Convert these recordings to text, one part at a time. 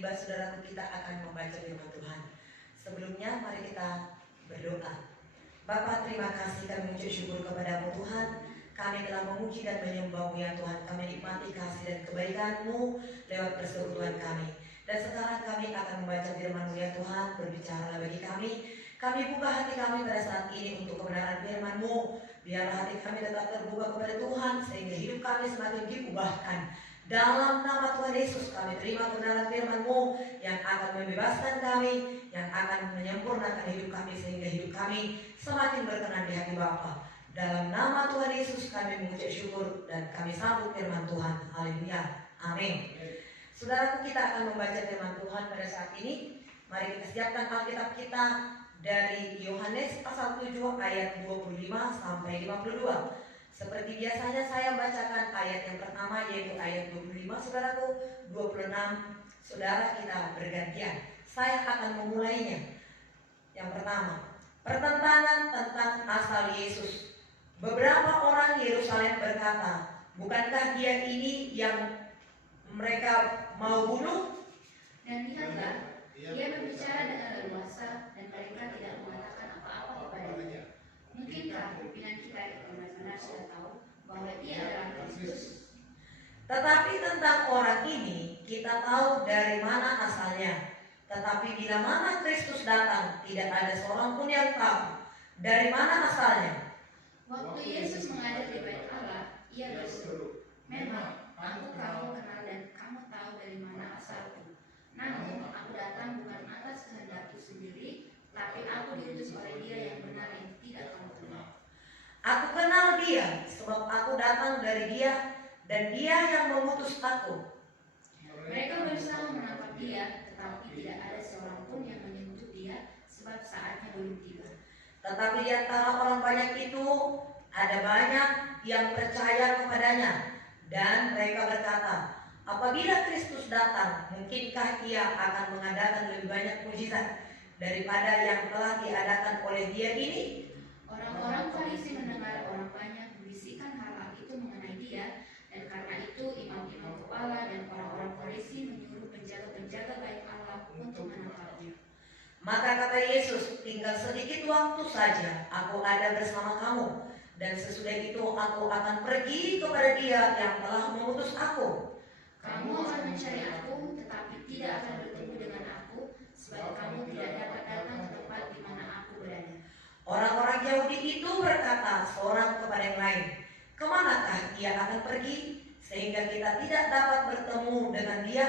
tiba, saudaraku, kita akan membaca firman Tuhan. Sebelumnya mari kita berdoa. Bapa, terima kasih, kami mengucap syukur kepada-Mu Tuhan. Kami telah memuji dan menyembah-Mu ya Tuhan. Kami nikmati kasih dan kebaikan-Mu lewat persekutuan kami. Dan sekarang kami akan membaca firman-Mu ya Tuhan. Berbicara bagi kami. Kami buka hati kami pada saat ini untuk kebenaran firman-Mu. Biar hati kami tetap terbuka kepada Tuhan, sehingga hidup kami semakin diubahkan. Dalam nama Tuhan Yesus kami terima kebenaran firman-Mu yang akan membebaskan kami, yang akan menyempurnakan hidup kami, sehingga hidup kami semakin berkenan di hati Bapa. Dalam nama Tuhan Yesus kami mengucap syukur dan kami sambut firman Tuhan. Haleluya. Amin. Saudaraku, kita akan membaca firman Tuhan pada saat ini. Mari kita siapkan Alkitab kita dari Yohanes pasal 7 ayat 25 sampai 52. Seperti biasanya saya bacakan ayat yang pertama yaitu ayat 25, saudaraku, 26 saudara kita bergantian. Saya akan memulainya. Yang pertama, pertentangan tentang asal Yesus. Beberapa orang Yerusalem berkata, bukankah dia ini yang mereka mau bunuh? Dan lihatlah, dia berbicara dengan leluasa dan mereka tidak mengatakan apa-apa kepadanya. Mungkinkah pimpinan kita itu benar-benar sudah tahu bahwa dia adalah Kristus? Tetapi tentang orang ini kita tahu dari mana asalnya. Tetapi bila mana Kristus datang, tidak ada seorang pun yang tahu dari mana asalnya. Waktu Yesus mengajar di Bait Allah, ia berseru, memang aku kamu kenal dan kamu tahu dari mana asalku. Namun aku datang bukan atas kehendakku sendiri, tapi aku diutus oleh Dia yang benar yang tidak kamu kenal. Aku kenal Dia, sebab aku datang dari Dia, dan Dia yang mengutus aku. Mereka berusaha menangkap Dia, tetapi tidak ada seorang pun yang menyentuh Dia, sebab saatnya belum tiba. Tetapi di antara orang banyak itu ada banyak yang percaya kepadanya, dan mereka berkata, apabila Kristus datang, mungkinkah Ia akan mengadakan lebih banyak mukjizat daripada yang telah diadakan oleh Dia ini? Orang-orang Farisi mendengar orang banyak membisikkan hal itu mengenai Dia, dan karena itu imam-imam kepala dan orang-orang Farisi menyuruh penjaga-penjaga Bait Allah untuk menangkapnya. Maka kata Yesus, tinggal sedikit waktu saja aku ada bersama kamu, dan sesudah itu aku akan pergi kepada Dia yang telah mengutus aku. Kamu akan mencari aku, tetapi tidak akan bertemu dengan aku, sebab kamu tidak dapat datang ke tempat di mana aku berada. Orang-orang Yahudi itu berkata seorang kepada yang lain, kemanakah Ia akan pergi, sehingga kita tidak dapat bertemu dengan Dia?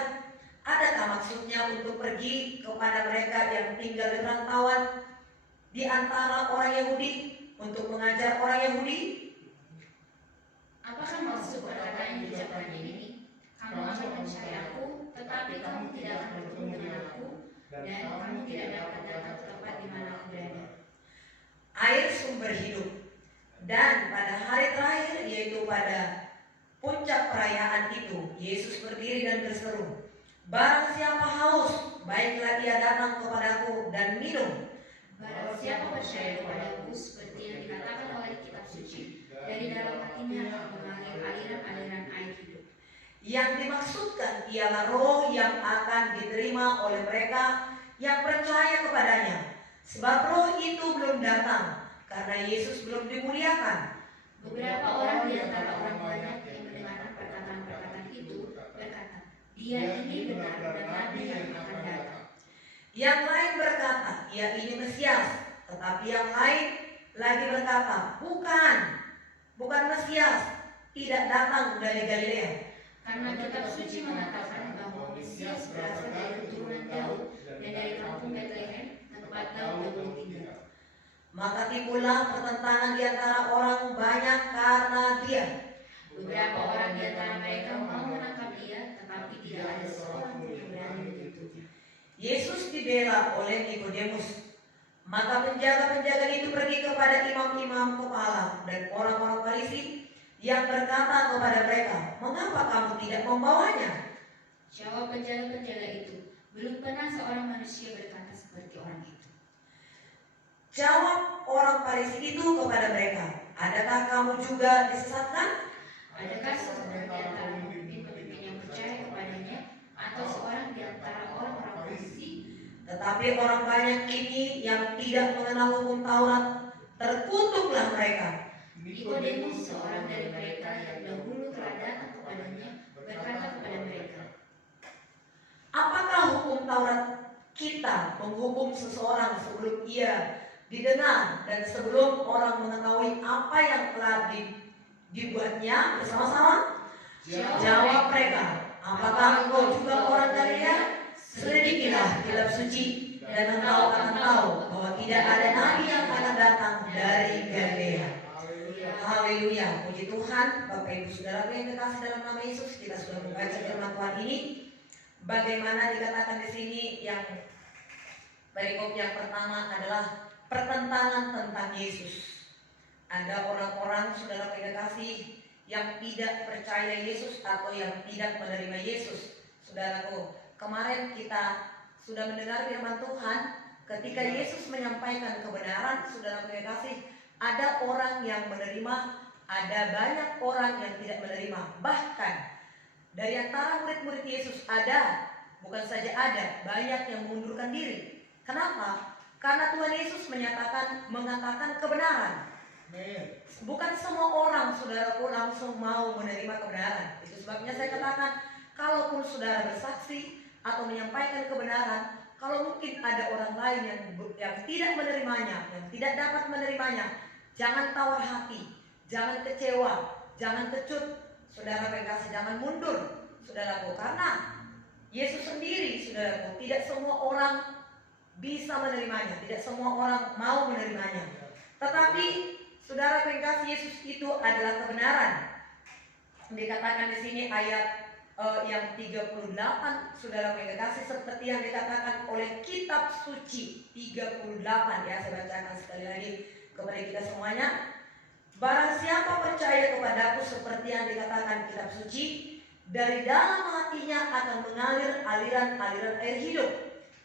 Adakah maksudnya untuk pergi kepada mereka yang tinggal di perantauan di antara orang Yahudi untuk mengajar orang Yahudi? Apakah maksud perkataan yang diucapkan ini? Kamu akan mencari aku, tetapi kamu tidak akan bertemu dengan aku, dan kamu tidak dapat datang ke tempat di mana aku berada. Air sumber hidup. Dan pada hari terakhir, yaitu pada puncak perayaan itu, Yesus berdiri dan berseru, barang siapa haus, baiklah dia datang kepadaku dan minum. Barang siapa percaya kepadaku, seperti yang dikatakan oleh kitab suci, dari dalam hatinya akan mengalir aliran-aliran air hidup. Yang dimaksudkan ialah roh yang akan diterima oleh mereka yang percaya kepadanya. Sebab roh itu belum datang, karena Yesus belum dimuliakan. Beberapa orang di antara orang banyak yang mendengar perkataan-perkataan itu berkata, dia ini benar-benar nabi yang akan datang. Yang lain berkata, ia ini Mesias. Tetapi yang lain lagi berkata, bukan Mesias, tidak datang dari Galilea. Karena kitab suci mengatakan bahwa Mesias berasal dari keturunan Daud dan dari kampung Bethlehem, tempat Daud tinggal. Maka timbullah pertentangan di antara orang banyak karena Dia. Beberapa orang di antara mereka mau menangkap Dia, tetapi tidak ada seorang pun yang berani menyentuhnya. Yesus dibela oleh Nikodemus. Maka penjaga-penjaga itu pergi kepada imam-imam kepala dan orang-orang Farisi yang berkata kepada mereka, mengapa kamu tidak membawanya? Jawab penjaga-penjaga itu, belum pernah seorang manusia berkata seperti orang itu. Jawab orang Farisi itu kepada mereka, adakah kamu juga disesatkan? Adakah seorang di antara pemimpin-pemimpin yang percaya kepadanya, atau seorang di antara orang Tetapi orang banyak ini yang tidak mengenal hukum Taurat, terkutuklah mereka. Nikodemus, seorang dari mereka yang dahulu telah datang kepadanya, berkata kepada mereka, apakah hukum Taurat kita menghukum seseorang sebelum ia didengar dan sebelum orang mengetahui apa yang telah dibuatnya bersama-sama? Jawab mereka, apakah engkau juga orang Galilea? Selidikilah kitab suci dan engkau akan tahu bahwa tidak ada nabi yang akan datang dari Galilea. Haleluya, puji Tuhan. Bapak Ibu Saudara yang kekasih dalam nama Yesus, kita sudah membaca firman Tuhan ini. Bagaimana dikatakan di sini, yang perikop yang pertama adalah pertentangan tentang Yesus. Ada orang-orang saudara kekasih yang tidak percaya Yesus atau yang tidak menerima Yesus. Saudaraku, kemarin kita sudah mendengar firman Tuhan ketika Yesus menyampaikan kebenaran. Saudara kekasih, ada orang yang menerima, ada banyak orang yang tidak menerima. Bahkan dari antara murid-murid Yesus ada, bukan saja ada, banyak yang mengundurkan diri. Kenapa? Karena Tuhan Yesus mengatakan kebenaran. Bukan semua orang, saudaraku, langsung mau menerima kebenaran. Itu sebabnya saya katakan, kalaupun saudara bersaksi atau menyampaikan kebenaran, kalau mungkin ada orang lain yang tidak menerimanya, yang tidak dapat menerimanya, jangan tawar hati, jangan kecewa, jangan kecut. Saudara kekasih, jangan mundur, saudaraku, karena Yesus sendiri, saudaraku, tidak semua orang bisa menerimanya, tidak semua orang mau menerimanya. Tetapi saudara kekasih, Yesus itu adalah kebenaran. Dikatakan di sini ayat yang 38, saudara kekasih, seperti yang dikatakan oleh kitab suci 38, ya, saya bacakan sekali lagi kepada kita semuanya. Barang siapa percaya kepadaku seperti yang dikatakan kitab suci, dari dalam hatinya akan mengalir aliran-aliran air hidup.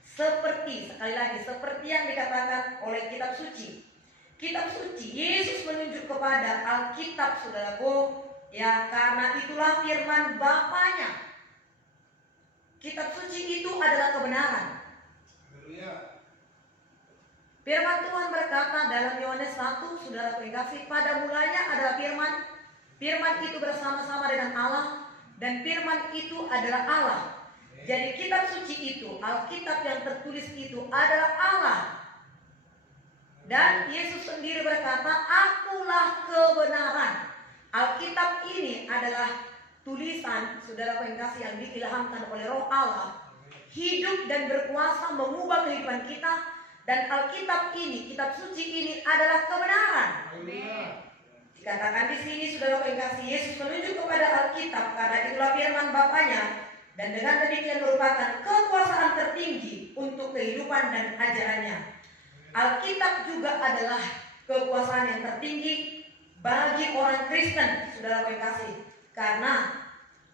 Seperti, sekali lagi, seperti yang dikatakan oleh kitab suci. Kitab suci, Yesus menunjuk kepada Alkitab, saudaraku, ya, karena itulah firman Bapaknya. Kitab suci itu adalah kebenaran. Firman Tuhan berkata dalam Yohanes 1, saudara kekasih, pada mulanya adalah firman. Firman itu bersama-sama dengan Allah, dan firman itu adalah Allah. Jadi kitab suci itu, Alkitab yang tertulis itu adalah Allah. Dan Yesus sendiri berkata, akulah kebenaran. Alkitab ini adalah tulisan, saudara kekasih, yang diilhamkan oleh Roh Allah, hidup dan berkuasa mengubah kehidupan kita. Dan Alkitab ini, kitab suci ini adalah kebenaran. Dikatakan di sini, saudara kekasih, Yesus menunjuk kepada Alkitab karena itulah firman Bapaknya, dan dengan demikian merupakan kekuasaan tertinggi untuk kehidupan dan ajarannya. Alkitab juga adalah kekuasaan yang tertinggi bagi orang Kristen, saudara kekasih, karena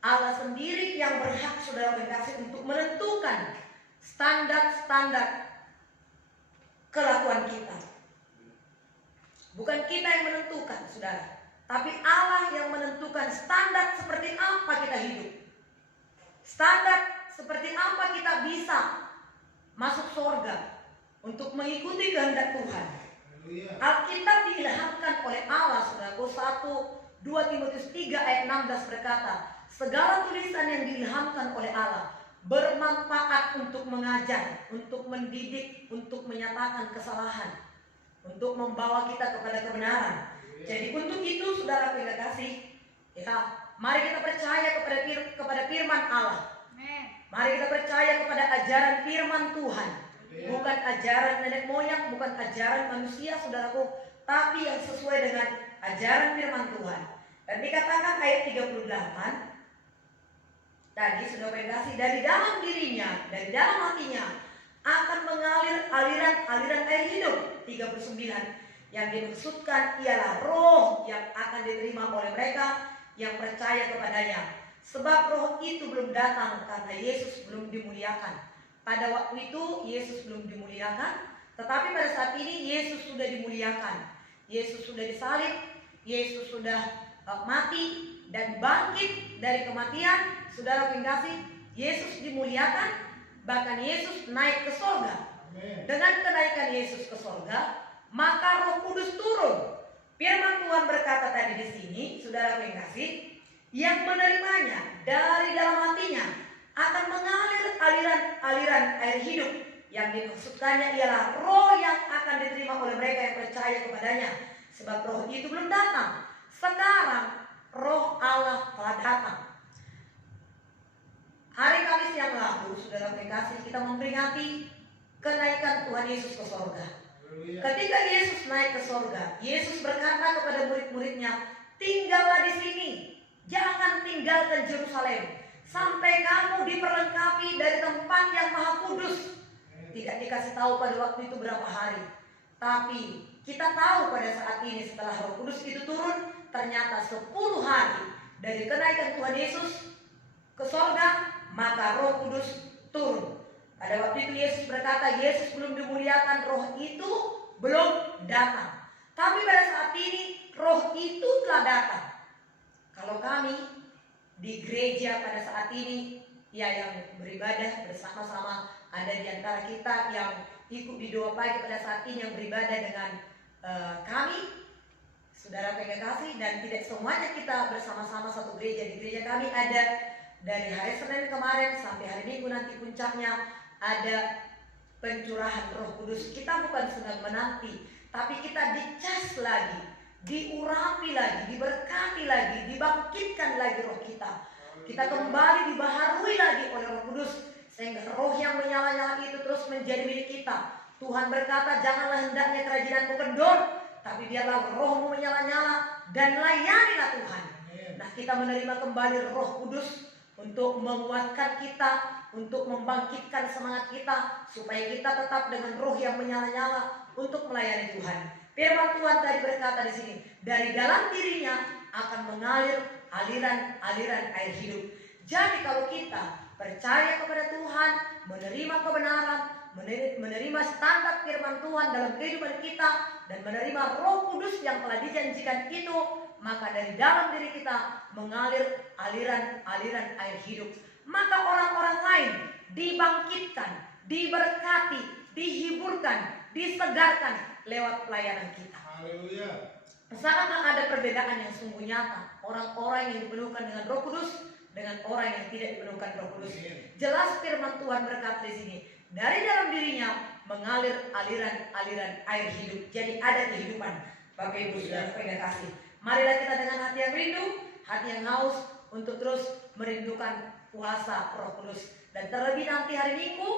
Allah sendiri yang berhak, saudara kekasih, untuk menentukan standar-standar kelakuan kita. Bukan kita yang menentukan, saudara, tapi Allah yang menentukan standar seperti apa kita hidup, standar seperti apa kita bisa masuk surga untuk mengikuti kehendak Tuhan. Alkitab diilhamkan oleh Allah, saudaraku. 2 Timotius 3 ayat 16 berkata, segala tulisan yang diilhamkan oleh Allah bermanfaat untuk mengajar, untuk mendidik, untuk menyatakan kesalahan, untuk membawa kita kepada kebenaran. Jadi untuk itu, saudara kekasih, ya, mari kita percaya kepada firman Allah. Mari kita percaya kepada ajaran firman Tuhan. Bukan ajaran nenek moyang, bukan ajaran manusia, saudaraku, tapi yang sesuai dengan ajaran firman Tuhan. Dan dikatakan ayat 38 tadi, saudara kekasih, dari dalam dirinya, dari dalam hatinya akan mengalir aliran-aliran air hidup. 39, yang dimaksudkan ialah roh yang akan diterima oleh mereka yang percaya kepadanya. Sebab roh itu belum datang karena Yesus belum dimuliakan. Pada waktu itu Yesus belum dimuliakan, tetapi pada saat ini Yesus sudah dimuliakan. Yesus sudah disalib, Yesus sudah mati dan bangkit dari kematian. Saudara kekasih, Yesus dimuliakan Bahkan Yesus naik ke sorga. Dengan kenaikan Yesus ke sorga, maka Roh Kudus turun. Firman Tuhan berkata tadi di sini, saudara yang kasih, yang menerimanya dari dalam hatinya akan mengalir aliran air hidup. Yang dimaksudkannya ialah roh yang akan diterima oleh mereka yang percaya kepadanya. Sebab roh itu belum datang. Sekarang roh Allah telah datang. Hari Kamis yang lalu, saudara kasih, kita memperingati kenaikan Tuhan Yesus ke sorga. Ketika Yesus naik ke sorga, Yesus berkata kepada murid-muridnya, tinggallah di sini, jangan tinggalkan Yerusalem, sampai kamu diperlengkapi dari tempat yang maha kudus. Tidak dikasih tahu pada waktu itu berapa hari, tapi kita tahu pada saat ini setelah Roh Kudus itu turun, ternyata 10 hari dari kenaikan Tuhan Yesus ke sorga, maka Roh Kudus turun. Pada waktu itu Yesus berkata, Yesus belum dimuliakan, roh itu belum datang. Tapi pada saat ini roh itu telah datang. Kalau kami di gereja pada saat ini, ya yang beribadah bersama-sama, ada di antara kita yang ikut di doa pagi pada saat ini yang beribadah dengan kami, saudara kasih, dan tidak semuanya kita bersama-sama satu gereja. Di gereja kami ada dari hari Senin kemarin sampai hari Minggu nanti puncaknya ada pencurahan Roh Kudus. Kita bukan sedang menanti, tapi kita dicas lagi, diurapi lagi, diberkati lagi, dibangkitkan lagi roh kita. Kita kembali dibaharui lagi oleh Roh Kudus, sehingga roh yang menyala-nyala itu terus menjadi milik kita. Tuhan berkata, janganlah hendaknya kerajinan kendor, tapi biarlah rohmu menyala-nyala dan layanilah Tuhan. Nah, kita menerima kembali Roh Kudus untuk menguatkan kita, untuk membangkitkan semangat kita, supaya kita tetap dengan roh yang menyala-nyala untuk melayani Tuhan. Firman Tuhan tadi berkata di sini, dari dalam dirinya akan mengalir aliran air hidup. Jadi kalau kita percaya kepada Tuhan, menerima kebenaran, menerima standar firman Tuhan dalam kehidupan kita, dan menerima Roh Kudus yang telah dijanjikan itu, maka dari dalam diri kita mengalir aliran air hidup. Maka orang-orang lain dibangkitkan, diberkati, dihiburkan, disegarkan lewat pelayanan kita. Haleluya. Sangatlah ada perbedaan yang sungguh nyata. Orang-orang yang dipenuhkan dengan Roh Kudus dengan orang yang tidak dipenuhkan Roh Kudus. Jelas firman Tuhan berkata di sini, dari dalam dirinya mengalir aliran air hidup. Jadi ada kehidupan. Bapak Ibu Saudara yang kasih, marilah kita dengan hati yang rindu, hati yang haus untuk terus merindukan kuasa Roh Kudus. Dan terlebih nanti hari Minggu,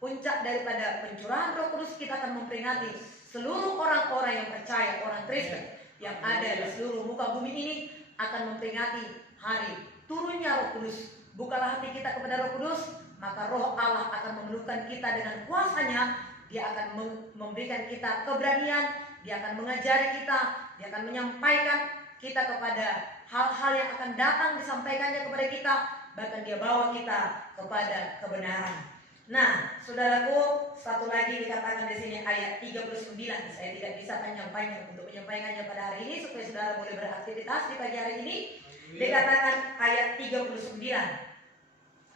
puncak daripada pencurahan Roh Kudus, kita akan memperingati seluruh orang-orang yang percaya, orang Kristen yang ada di seluruh muka bumi ini akan memperingati hari turunnya Roh Kudus. Bukalah hati kita kepada Roh Kudus, maka Roh Allah akan memelukkan kita dengan kuasanya. Dia akan memberikan kita keberanian, dia akan mengajari kita, dia akan menyampaikan kita kepada hal-hal yang akan datang disampaikannya kepada kita, bahkan dia bawa kita kepada kebenaran. Nah, saudaraku, satu lagi dikatakan di sini ayat 39. Saya tidak bisa menyampaikannya pada hari ini supaya saudara boleh beraktivitas di pagi hari ini. Dikatakan ayat 39.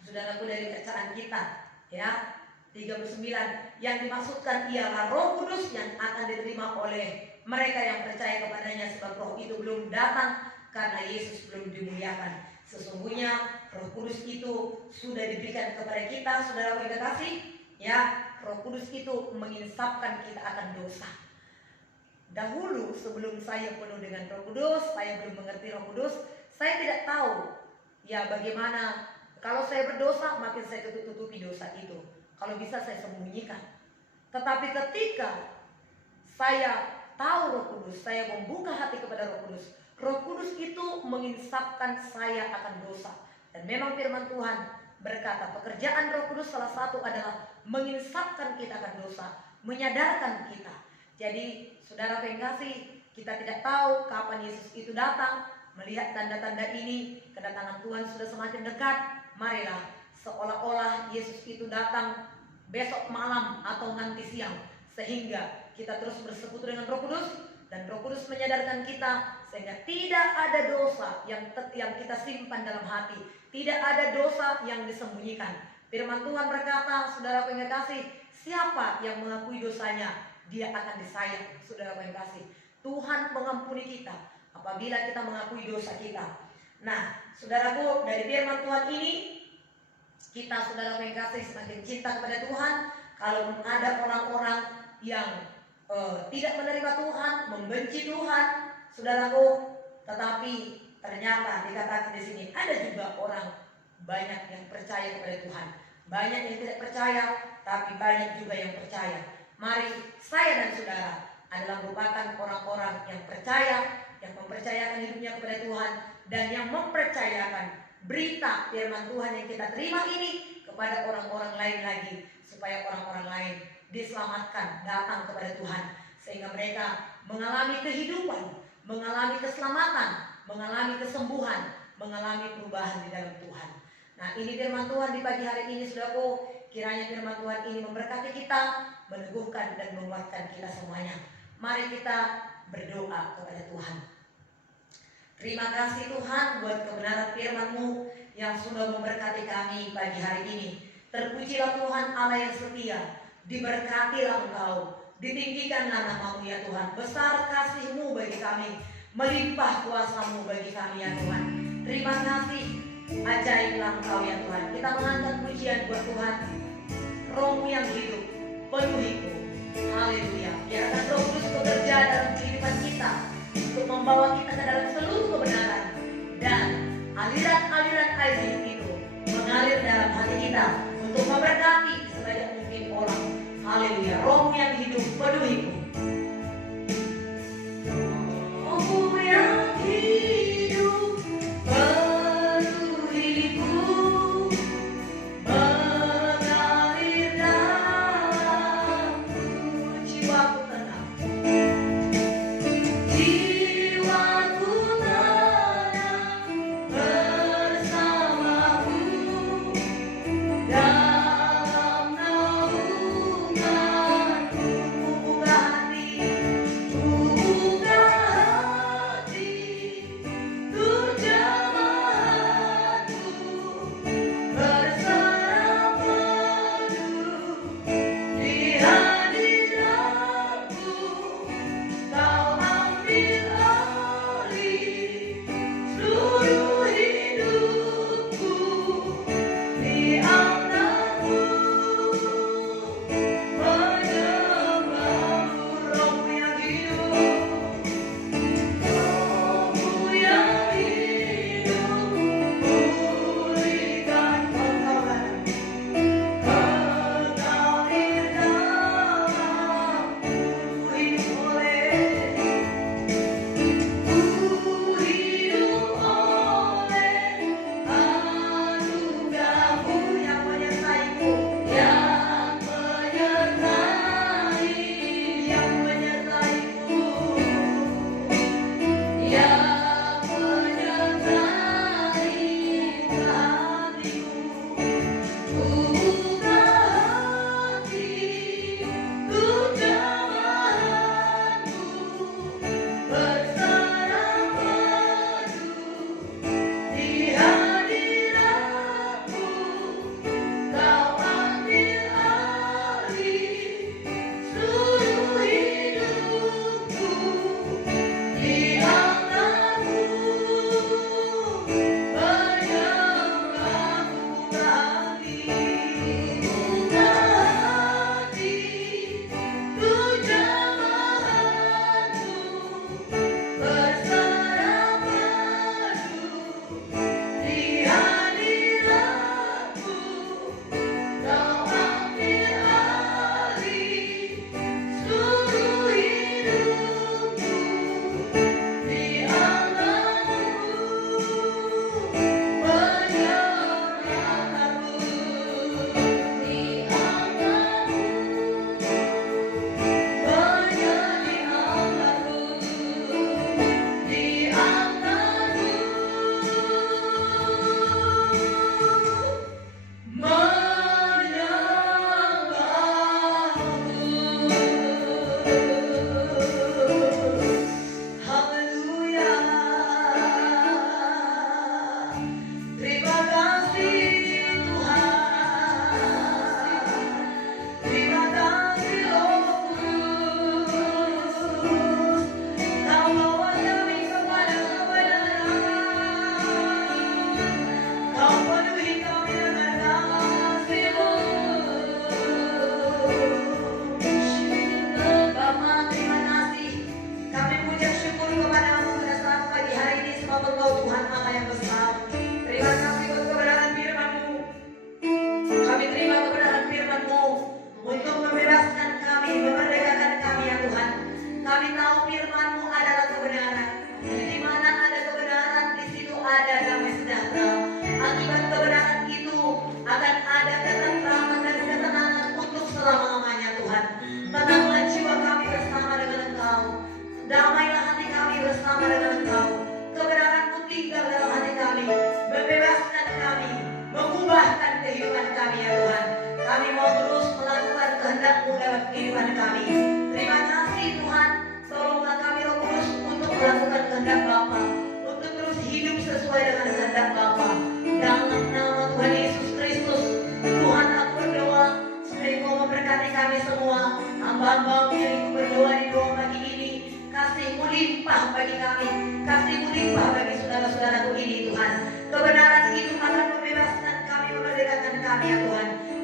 Saudaraku, dari bacaan kita, ya. 39 yang dimaksudkan ialah Roh Kudus yang akan diterima oleh mereka yang percaya kepadanya, sebab Roh itu belum datang karena Yesus belum dimuliakan. Sesungguhnya Roh Kudus itu sudah diberikan kepada kita, saudara kekasih, ya. Roh Kudus itu menginsapkan kita akan dosa. Dahulu sebelum saya penuh dengan Roh Kudus, saya belum mengerti Roh Kudus, saya tidak tahu ya bagaimana kalau saya berdosa makin saya tutupi dosa itu. Kalau bisa saya sembunyikan. Tetapi ketika saya tahu Roh Kudus, saya membuka hati kepada Roh Kudus, Roh Kudus itu menginsapkan saya akan dosa. Dan memang firman Tuhan berkata, pekerjaan Roh Kudus salah satu adalah menginsapkan kita akan dosa, menyadarkan kita. Jadi saudara pengkasih, kita tidak tahu kapan Yesus itu datang. Melihat tanda-tanda ini, kedatangan Tuhan sudah semakin dekat. Marilah seolah-olah Yesus itu datang besok malam atau nanti siang, sehingga kita terus bersekutu dengan Roh Kudus, dan Roh Kudus menyadarkan kita sehingga tidak ada dosa yang kita simpan dalam hati, tidak ada dosa yang disembunyikan. Firman Tuhan berkata, saudara yang kasih, siapa yang mengakui dosanya, dia akan disayang. Saudara yang kasih, Tuhan mengampuni kita apabila kita mengakui dosa kita. Nah, saudaraku, dari firman Tuhan ini kita, saudara yang kasih, semakin cinta kepada Tuhan. Kalau ada orang-orang yang tidak menerima Tuhan, membenci Tuhan, saudaraku, tetapi ternyata dikatakan di sini ada juga orang banyak yang percaya kepada Tuhan, banyak yang tidak percaya, tapi banyak juga yang percaya. Mari saya dan saudara adalah merupakan orang-orang yang percaya, yang mempercayakan hidupnya kepada Tuhan, dan yang mempercayakan berita firman Tuhan yang kita terima ini kepada orang-orang lain lagi, supaya orang-orang lain diselamatkan, datang kepada Tuhan, sehingga mereka mengalami kehidupan, mengalami keselamatan, mengalami kesembuhan, mengalami perubahan di dalam Tuhan. Nah, ini firman Tuhan di pagi hari ini, saudaraku. Kiranya firman Tuhan ini memberkati kita, meneguhkan dan menguatkan kita semuanya. Mari kita berdoa kepada Tuhan. Terima kasih Tuhan buat kebenaran firman-Mu yang sudah memberkati kami pagi hari ini. Terpujilah Tuhan Allah yang setia. Diberkatilah Engkau, ditinggikanlah nama-Mu ya Tuhan. Besar kasih-Mu bagi kami, melimpah kuasa-Mu bagi kami ya Tuhan. Terima kasih, ajaiblah Engkau ya Tuhan. Kita mengangkat pujian buat Tuhan. Roh-Mu yang hidup, penuhiku. Haleluya. Biarkan Roh Kudus bekerja dalam kehidupan kita untuk membawa kita ke dalam seluruh kebenaran, dan aliran-aliran air hidup itu mengalir dalam hati kita untuk memberkati sebanyak mungkin orang. Haleluya. Roh yang hidup penuhiku. Roh yang hidup penuhiku, mengalir dalamku. Jiwaku tenang, jiwaku tenang bersamamu.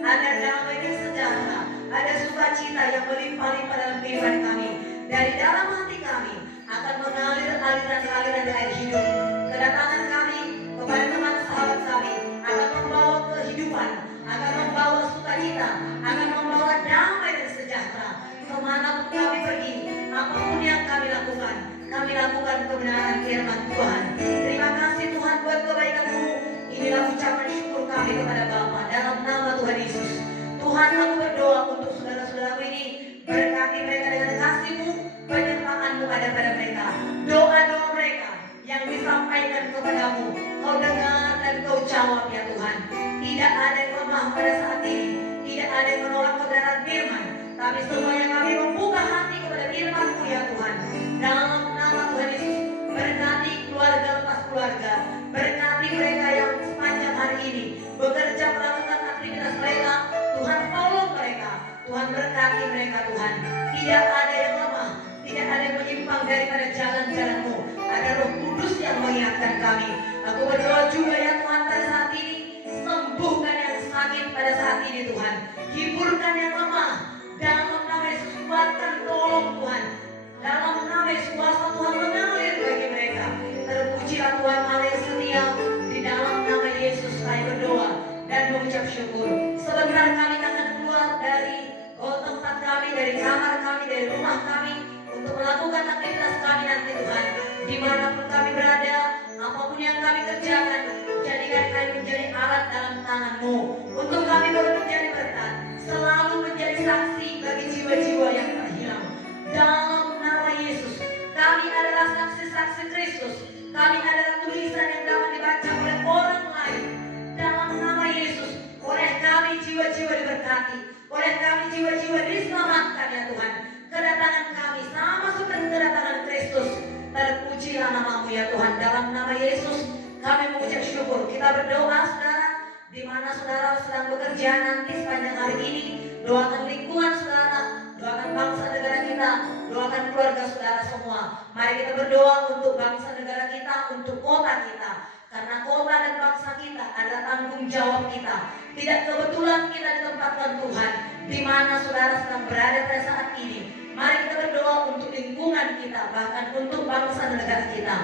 ada damai dan sejahtera, ada sukacita yang melimpah-limpah dalam kehidupan kami. Dari dalam hati kami akan mengalir aliran-aliran air hidup. Kedatangan kami kepada teman sahabat kami akan membawa kehidupan, akan membawa sukacita, akan membawa damai dan sejahtera. Kemanapun kami pergi, apapun yang kami lakukan kebenaran firman Tuhan. Terima kasih Tuhan buat kebaikan-Mu. Inilah ucapan syukur kami kepada Bapa dalam nama Tuhan Yesus. Tuhan, aku berdoa untuk saudara-saudaraku ini, berkati mereka dengan kasih-Mu, penyertaan-Mu ada pada mereka. Doa-doa mereka yang disampaikan kepadamu, Kau dengar dan Kau jawab ya Tuhan. Tidak ada yang lemah pada saat ini, tidak ada yang menolak kebenaran firman, tapi semuanya kami membuka hati kepada firman-Mu ya Tuhan. Dalam nama Tuhan Yesus, berkati keluarga lepas keluarga, berkati mereka yang sepanjang hari ini bekerja melakukan aktivitas mereka. Tuhan tolong mereka, Tuhan berkati mereka Tuhan. Tidak ada yang lemah, tidak ada yang menyimpang daripada jalan-jalan-Mu. Ada Roh Kudus yang mengingatkan kami. Aku berdoa juga ya Tuhan pada saat ini, sembuhkan yang sakit pada saat ini Tuhan. Hiburkan yang lemah. Dalam nama Yesus, kuatkan tolong Tuhan. Dalam nama Yesus, kuasa Tuhan mengalir bagi mereka. Terpujilah Tuhan Allah yang setia. Di dalam nama Yesus saya berdoa dan mengucap syukur. Sebentar kami akan keluar dari tempat kami, dari kamar kami, dari rumah kami, untuk melakukan aktivitas kami nanti Tuhan. Dimanapun kami berada, apapun yang kami kerjakan, jadikan kami menjadi alat dalam tangan-Mu. Untuk kami boleh menjadi berkat, selalu menjadi saksi bagi jiwa-jiwa yang terhilang. Dalam nama Yesus, kami adalah saksi-saksi Kristus. Kami adalah tulisan yang dapat dibaca oleh orang lain. Dalam nama Yesus, oleh kami jiwa-jiwa diberkati, oleh kami jiwa-jiwa diselamatkan ya Tuhan. Kedatangan kami sama seperti kedatangan Kristus. Terpujilah nama-Mu ya Tuhan. Dalam nama Yesus kami mengucap syukur. Kita berdoa saudara, di mana saudara sedang bekerja nanti sepanjang hari ini. Doakan lingkungan saudara, doakan bangsa negara kita, doakan keluarga saudara semua. Mari kita berdoa untuk bangsa negara kita, untuk kota kita. Karena kota dan bangsa kita adalah tanggung jawab kita. Tidak kebetulan kita ditempatkan Tuhan di mana saudara sedang berada pada saat ini. Mari kita berdoa untuk lingkungan kita, bahkan untuk bangsa dan negara kita.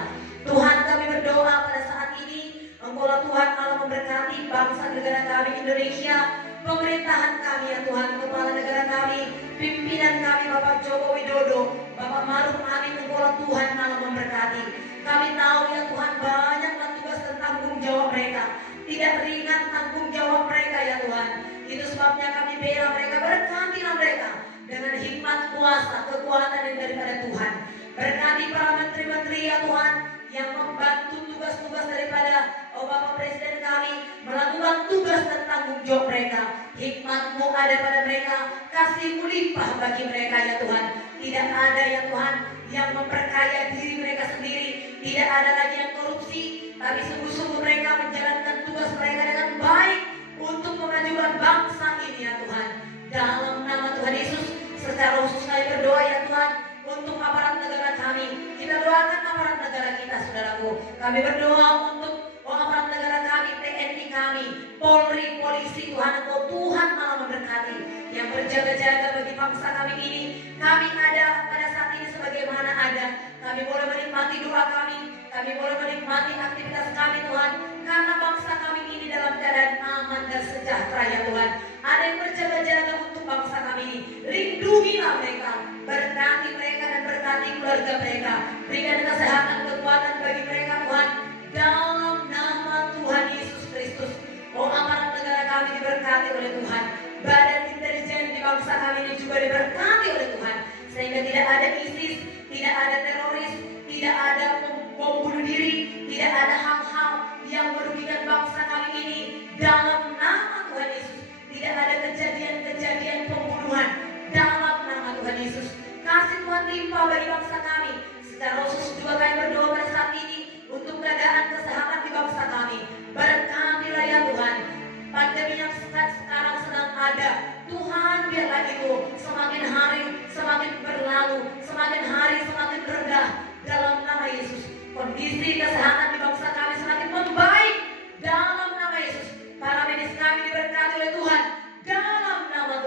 Tuhan, kami berdoa pada saat ini, Engkau Tuhan Allah memberkati bangsa negara kami Indonesia, pemerintahan kami ya Tuhan, kepala negara kami, pimpinan kami Bapak Joko Widodo, Bapak Maruf Amin, Engkau Tuhan Allah memberkati. Kami tahu ya Tuhan, banyaklah tugas dan tanggung jawab mereka. Tidak ringan tanggung jawab mereka ya Tuhan. Itu sebabnya kami bela mereka, berkatilah mereka dengan hikmat, kuasa, kekuatan yang daripada Tuhan. Berkati para menteri-menteri ya Tuhan, yang membantu tugas-tugas daripada Bapak Presiden kami, melakukan tugas dan tanggung jawab mereka. Hikmat-Mu ada pada mereka, kasih-Mu limpah bagi mereka ya Tuhan. Tidak ada ya Tuhan yang memperkaya diri mereka sendiri, tidak ada lagi yang korupsi, tapi sungguh-sungguh mereka menjalankan tugas mereka dengan baik untuk kemajuan bangsa ini ya Tuhan. Dalam nama Tuhan Yesus, secara khusus kami berdoa ya Tuhan untuk aparat negara kami. Kita doakan aparat negara kita saudaraku. Kami berdoa untuk aparat negara kami, TNI kami, Polri, polisi, Tuhan Engkau Tuhan malah memberkati yang berjaga-jaga bagi bangsa kami ini. Kami ada pada saat ini sebagaimana ada. Kami boleh menikmati doa kami boleh menikmati aktivitas kami Tuhan, karena bangsa kami ini dalam keadaan aman dan sejahtera ya Tuhan. Ada yang berjaga-jaga untuk bangsa kami ini. Lindungilah mereka, berkati mereka dan berkati keluarga mereka. Berikan kesehatan, kekuatan bagi mereka Tuhan. Dalam nama Tuhan Yesus Kristus. Oh, aparat negara kami diberkati oleh Tuhan. Badan intelijen di bangsa kami ini juga diberkati oleh Tuhan. Sehingga tidak ada ISIS, tidak ada teroris, tidak ada bom bunuh diri, tidak ada hal-hal yang merugikan bangsa kami ini. Dalam nama Tuhan Yesus. Tidak ada kejadian-kejadian pembunuhan dalam nama Tuhan Yesus. Kasih Tuhan limpah bagi bangsa kami. Secara khusus juga kami berdoa pada saat ini untuk keadaan kesehatan di bangsa kami. Berkatilah ya Tuhan. Pandemi yang sekarang sedang ada, Tuhan biarlah itu semakin hari semakin berlalu, semakin hari semakin rendah. Dalam nama Yesus, kondisi kesehatan di bangsa kami semakin membaik. Dalam nama Yesus, para medis kami diberkati oleh Tuhan.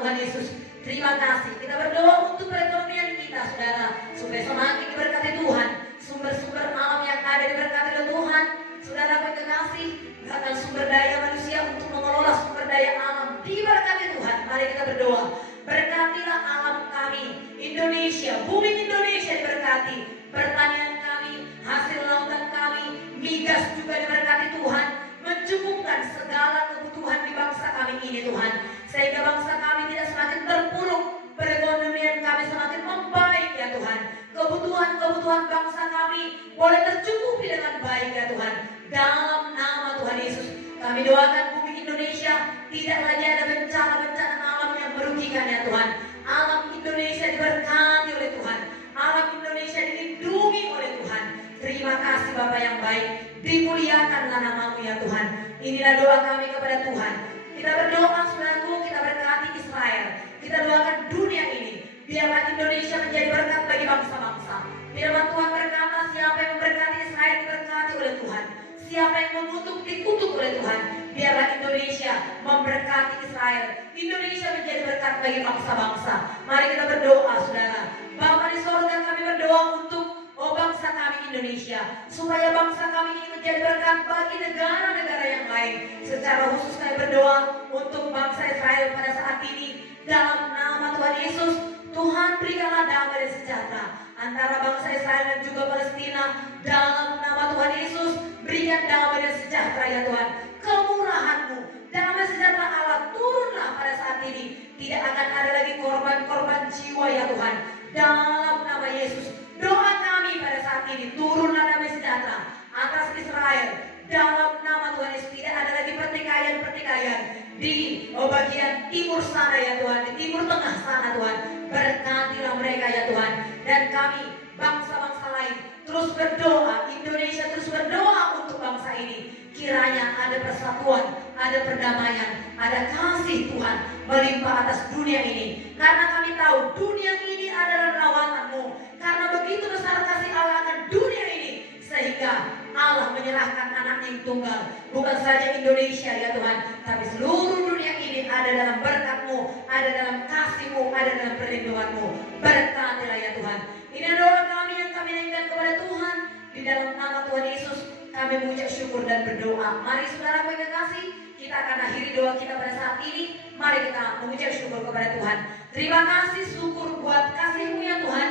Tuhan Yesus. Terima kasih. Kita berdoa untuk perekonomian kita, saudara, supaya semakin diberkati Tuhan. Sumber-sumber alam yang ada diberkati oleh Tuhan. Saudara kekasih, bahkan sumber daya manusia untuk mengelola sumber daya alam diberkati Tuhan. Mari kita berdoa. Berkatilah alam kami, Indonesia, bumi Indonesia diberkati. Pertanian kami, hasil lautan kami, migas juga diberkati Tuhan. Mencukupkan segala kebutuhan di bangsa kami ini Tuhan. Sehingga bangsa kami tidak semakin terpuruk, perekonomian kami semakin membaik ya Tuhan. Kebutuhan-kebutuhan bangsa kami boleh tercukupi dengan baik ya Tuhan. Dalam nama Tuhan Yesus, kami doakan bumi Indonesia tidak lagi ada bencana-bencana alam yang merugikan ya Tuhan. Alam Indonesia diberkati oleh Tuhan. Alam Indonesia dilindungi oleh Tuhan. Terima kasih Bapa yang baik. Dimuliakanlah nama-Mu ya Tuhan. Inilah doa kami kepada Tuhan. Kita berdoa saudaraku, kita berkati Israel. Kita doakan dunia ini. Biarlah Indonesia menjadi berkat bagi bangsa-bangsa. Firman Tuhan berkata, siapa yang memberkati Israel diberkati oleh Tuhan. Siapa yang mengutuk dikutuk oleh Tuhan. Biarlah Indonesia memberkati Israel. Indonesia menjadi berkat bagi bangsa-bangsa. Mari kita berdoa saudara. Bapa di sorga, kami berdoa untuk bangsa kami Indonesia, supaya bangsa kami ini menjadi berkat bagi negara-negara yang lain. Secara khusus kami berdoa untuk bangsa Israel pada saat ini. Dalam nama Tuhan Yesus, Tuhan berikanlah damai dan sejahtera antara bangsa Israel dan juga Palestina. Dalam nama Tuhan Yesus, berikan damai dan sejahtera ya Tuhan. Kemurahan-Mu, damai sejahtera Allah turunlah pada saat ini. Tidak akan ada lagi korban-korban jiwa ya Tuhan. Dalam nama Yesus, doa kami pada saat ini, turunlah damai sejahtera atas Israel. Dalam nama Tuhan Yesus, tidak ada lagi pertikaian-pertikaian di bagian timur sana ya Tuhan, di timur tengah sana Tuhan. Berkatilah mereka ya Tuhan. Dan kami, bangsa-bangsa lain, terus berdoa, Indonesia terus berdoa untuk bangsa ini. Kiranya ada persatuan, ada perdamaian, ada kasih Tuhan melimpah atas dunia ini. Karena kami tahu dunia ini adalah rawatan-Mu. Karena begitu besar kasih Allah akan dunia ini, sehingga Allah menyerahkan anak yang tunggal. Bukan saja Indonesia ya Tuhan, tapi seluruh dunia ini ada dalam berkat-Mu, ada dalam kasih-Mu, ada dalam perlindungan-Mu. Berkatilah ya Tuhan. Ini doa kami yang kami naikkan kepada Tuhan. Di dalam nama Tuhan Yesus kami mengucap syukur dan berdoa. Mari saudara yang kasih, kita akan akhiri doa kita pada saat ini. Mari kita mengucap syukur kepada Tuhan. Terima kasih, syukur buat kasih-Mu ya Tuhan,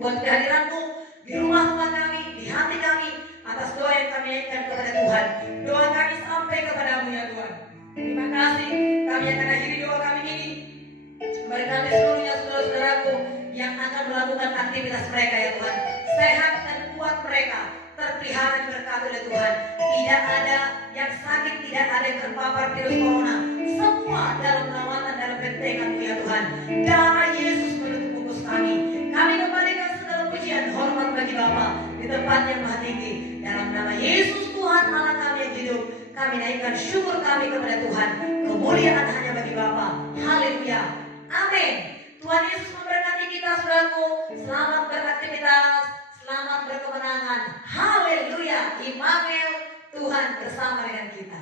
buat kehadiran-Mu di rumah-rumah kami, di hati kami, atas doa yang kami naikkan kepada Tuhan. Doa kami sampai kepada-Mu ya Tuhan. Terima kasih. Kami akan akhiri doa kami ini. Berkati seluruhnya saudara-saudaraku yang akan melakukan aktivitas mereka ya Tuhan. Sehat dan kuat mereka, terpelihara diberkati oleh Tuhan. Tidak ada yang sakit, tidak ada yang terpapar virus corona. Semua dalam rawatan, dalam bentengan-Mu ya Tuhan. Darah Yesus menutup bungkus kami. Kami kembalikan segala pujian, hormat bagi Bapa di tempat yang maha tinggi. Dalam nama Yesus Tuhan Allah kami yang hidup, kami naikkan syukur kami kepada Tuhan. Kemuliaan hanya bagi Bapa. Haleluya. Amin. Tuhan Yesus memberkati kita saudaraku. Selamat beraktivitas, selamat berkemenangan. Haleluya. Immanuel, Tuhan bersama dengan kita.